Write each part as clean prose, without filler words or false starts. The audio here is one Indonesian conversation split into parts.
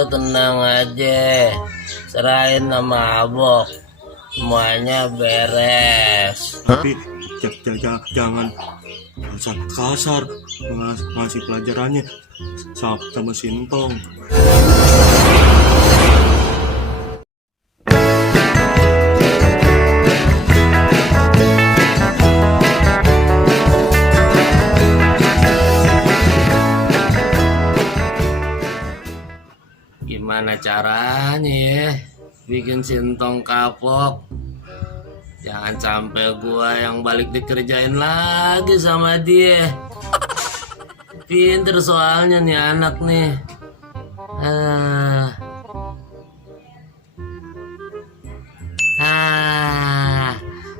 lu tenang aja, serahin nama Abok, semuanya beres. Tapi jangan kasar ngasih pelajarannya sama Sintong. Gimana caranya ya bikin Sintong kapok? Jangan sampai gua yang balik dikerjain lagi sama dia. Pinter soalnya nih anak nih.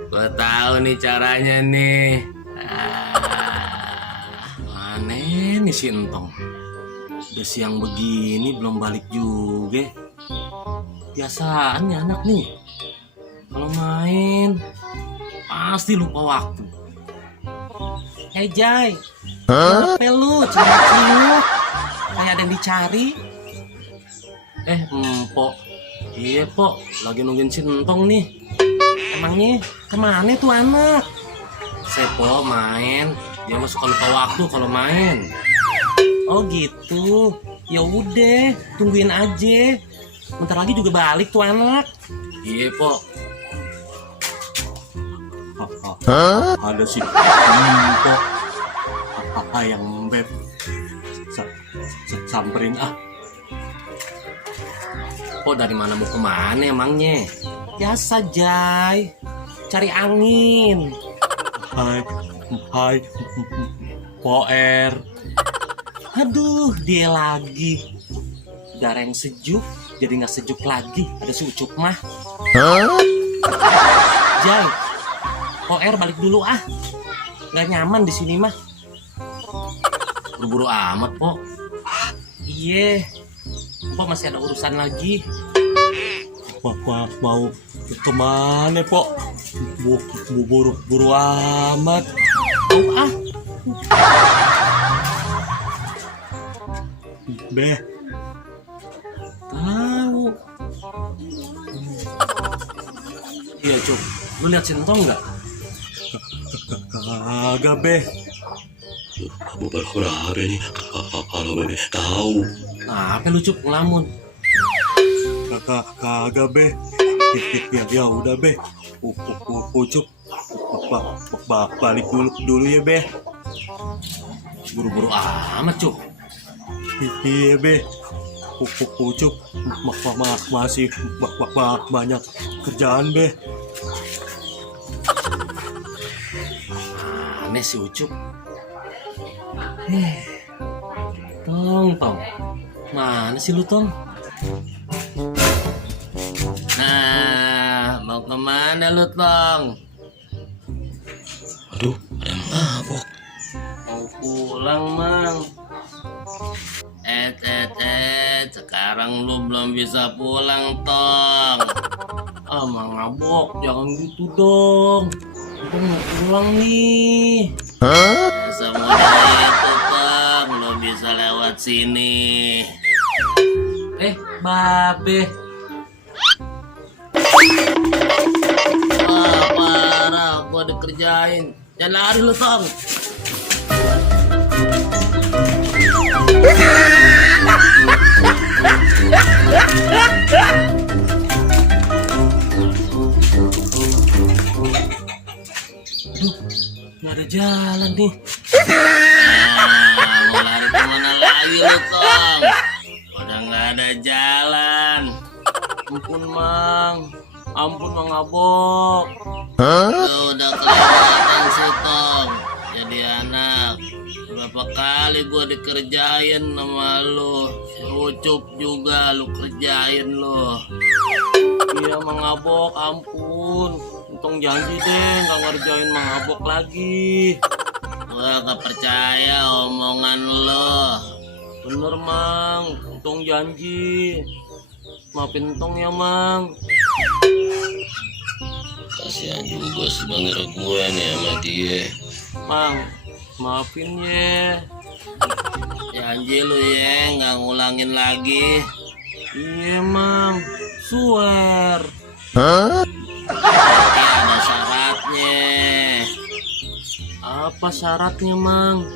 Gua tahu nih caranya nih. Mana nih Sintong? Udah siang begini belum balik juga. Biasaannya anak nih, kalau main pasti lupa waktu. Hey Jai, kenapa lu cilik-cilik? Kayak ada yang dicari. Empok, iya Pok, lagi nungguin Sintong nih. Emangnya kemana tuh anak? Sepo main, dia mah suka lupa waktu kalau main. Oh gitu, ya udah, tungguin aja. Bentar lagi juga balik tuh anak. Iya Pok. Ada si Empok yang beb samperin Pok dari mana mau kemana emangnya? Biasa Jai, cari angin. Hai Poer. Aduh, dia lagi. Udara yang sejuk, jadi nggak sejuk lagi. Ada si Ucup mah. Jai, OR balik dulu ah. Nggak nyaman di sini mah. Buru-buru amat, Pok. Iya, Pok masih ada urusan lagi. Mau kemana Pok? Buru amat. Ah. Beh, tahu. Iya Cuk, lu lihat Sintong nggak? kagak Beh. Berapa nih kalau Bebe tahu? Apa lu Cuk ngelamun? Kagak Beh. Ya udah Beh. Ucup balik dulu ya Beh. Buru-buru amat Cuk. Iya Beh. Ucup masih banyak kerjaan Beh. Aneh si Ucup. Tong, mana sih lu Tong? Nah, mau kemana lu Tong? Aduh, ada yang mabok. Mau pulang Mang. Sekarang lu belum bisa pulang Tong. Mang ngabok, jangan gitu dong. Udah mau pulang nih. Semua itu Tong, lu bisa lewat sini. Babe. Wah, parah, gua dikerjain. Jangan lari lu Tong. Aduh, nggak ada jalan nih. Mau lari kemana lagi lu Tong? Udah nggak ada jalan. Ampun Mang, ampun Mang Abok. Lu udah kelewatan sih Tong. Jadi anak, berapa kali gua dikerjain sama lu. Si Ucup juga lu kerjain lu. Iya Mang Abok, ampun. Untung janji deh nggak ngerjain Mang Abok lagi. Gua gak percaya omongan lo. Bener Mang, untung janji. Maafin Tong ya Mang. Kasihan juga sebenarnya gue nih sama dia. Mang, maafin ya. Janji lu ya nggak ngulangin lagi. Iya mang, swear. Tapi ada syaratnya. Apa syaratnya mang?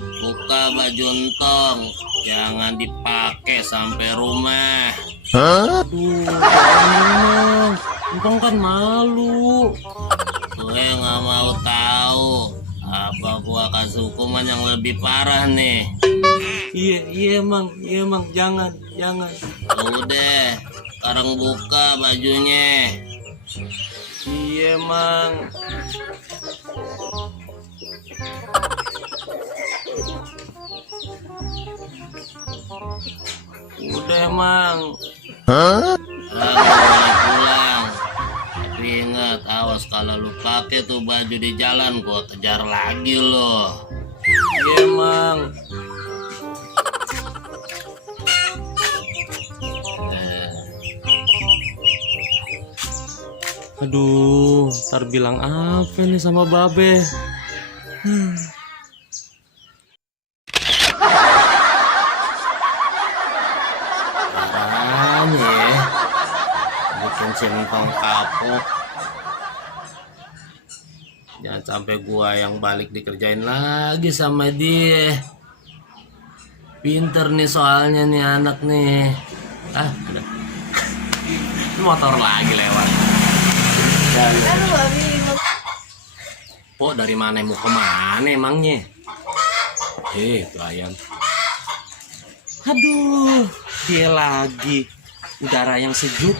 Buka baju entong, jangan dipakai sampai rumah. Aduh, mang, entong kan malu. Gue nggak mau tahu. Apa gua kasih hukuman yang lebih parah nih? Iya mang, jangan. Udah, sekarang buka bajunya. Iya mang. Udah mang. Pulang. Tapi ingat, awas kalau lu pakai tuh baju di jalan, gua kejar lagi lo. Iya mang. Aduh, ntar bilang apa nih sama babe? Caranya ya, bikin singkong kapok. Jangan sampai gua yang balik dikerjain lagi sama dia. Pinter nih soalnya nih anak nih. Udah. Motor lagi lewat. Po, dari mana mau kemana emangnya? Pelayan. Aduh, dia lagi. Udara yang sejuk.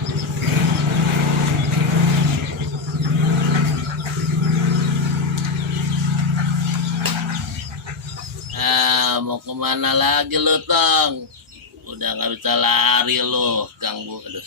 Mau kemana lagi lo, Tong? Udah nggak bisa lari lo, ganggu. Aduh,